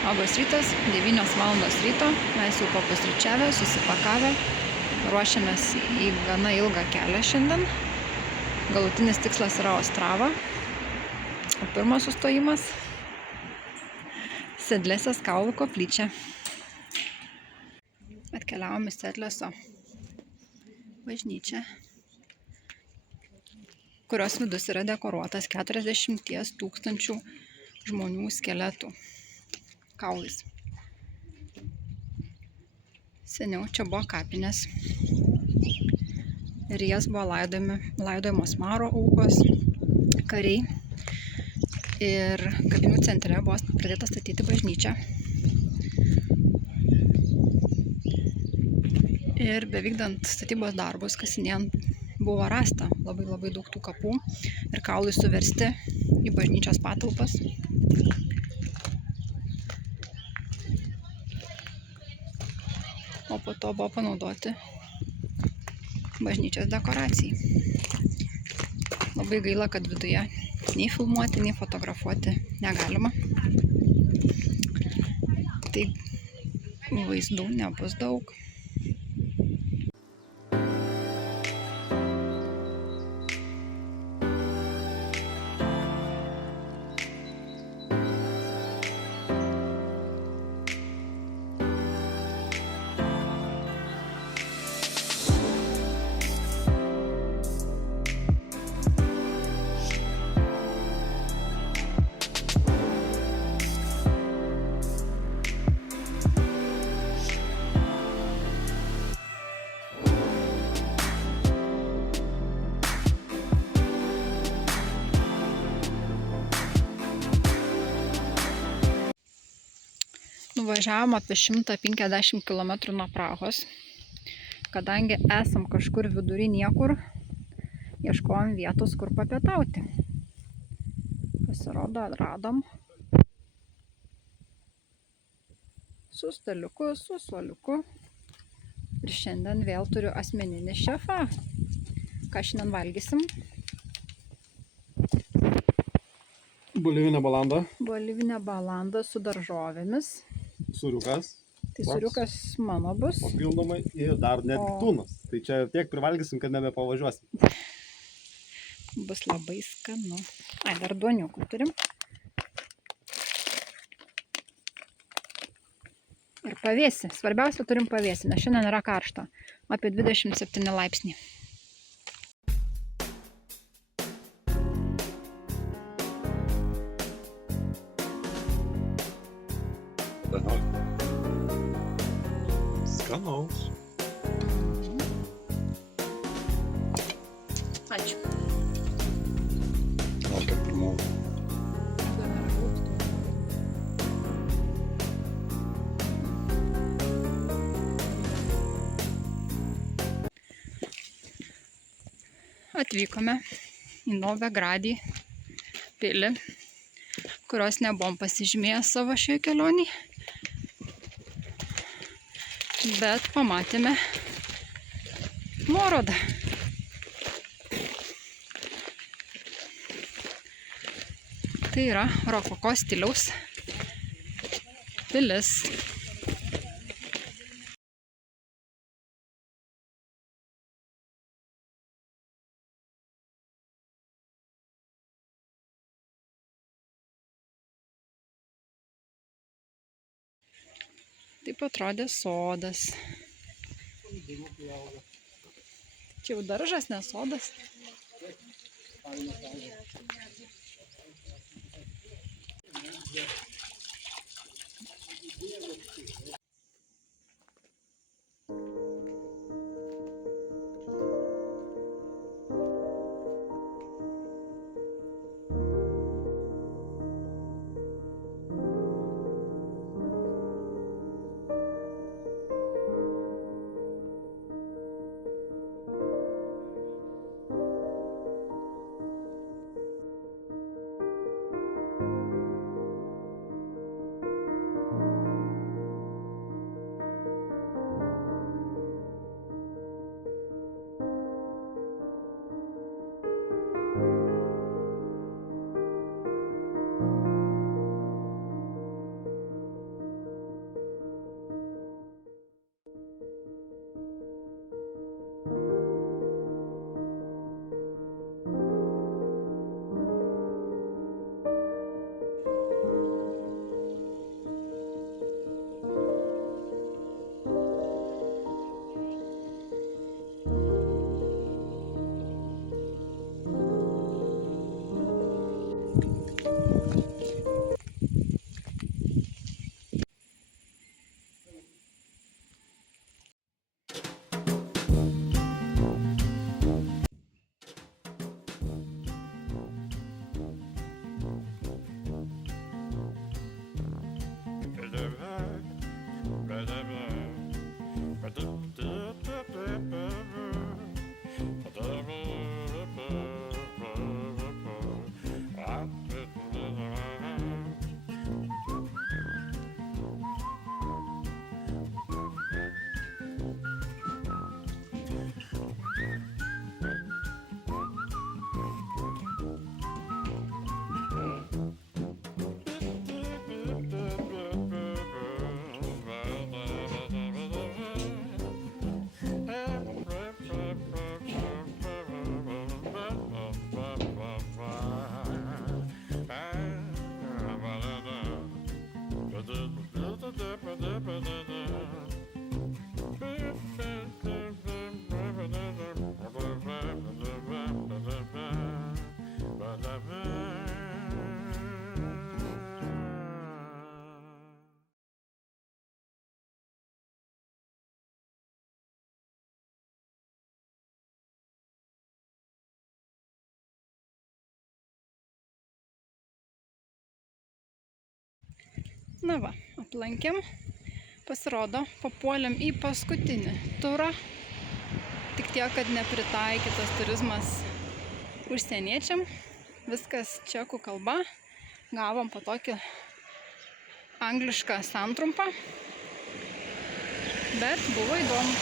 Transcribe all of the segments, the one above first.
Labas rytas, 9 valandos ryto, mes jau papusryčiavę, susipakavę, ruošiamės į gana ilgą kelią šiandien. Galutinis tikslas yra Ostrava, o pirmas sustojimas Sedlesės kaulų koplyčia. Atkeliavom į Sedleso bažnyčią, kurios vidus yra dekoruotas 40 000 žmonių skeletų kaulais. Seniau čia buvo kapinės ir jas buvo laidojamos maro aukos, kariai. Ir kapinių centre buvo pradėta statyti bažnyčią. Ir bevykdant statybos darbus, kasinėjant, buvo rasta labai daug tų kapų ir kaulai suversti į bažnyčios patalpas. O po to buvo panaudoti bažnyčios dekoracijai. Labai gaila, kad viduje nei filmuoti, nei fotografuoti negalima. Tai vaizdų nebus daug. Nuvažiavom apie 150 km nuo Prahos. Kadangi esam kažkur vidury niekur, ieškojom vietos, kur papietauti. Pasirodo, radom su staliuku, su suoliuku. Ir šiandien vėl turiu asmeninį šefą. Ką šiandien valgysim? Bolivinė balanda. Bolivinė balanda su daržovėmis. Sūriukas. Tai sūriukas mano bus. Papildomai ir dar net tūnas. Tai čia tiek privalgysim, kad nebepavažiuosim. Bus labai skanu. Ai, dar duoniukų turim. Ir pavėsį. Svarbiausia, turim pavėsį, nes šiandien yra karšta. Apie 27 laipsniai. Skanaus. Ačiū. Laukia pirmų. Atvykome į Novegradį pilį, kurios nebuvom pasižymėję savo šioje kelionėje. Bet pamatėme nuorodą. Tai yra rokoko stiliaus pilis. Taip atrodė sodas. Čia jau daržas, ne sodas. Na va, aplankėm. Pasirodo, papuolėm į paskutinį turą. Tik tiek, kad nepritaikytas turizmas užsieniečiam. Viskas čekų kalba. Gavom po tokį anglišką santrumpą. Bet buvo įdomu.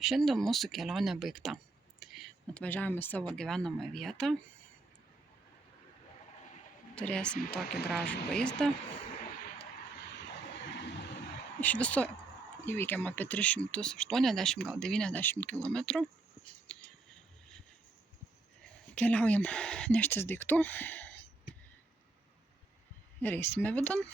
Šiandien mūsų kelionė baigta. Atvažiavome į savo gyvenamą vietą. Turėsim tokį gražų vaizdą. Iš viso įveikėm apie 380, gal 90 km. Keliaujam neštis daiktų ir eisime vidun.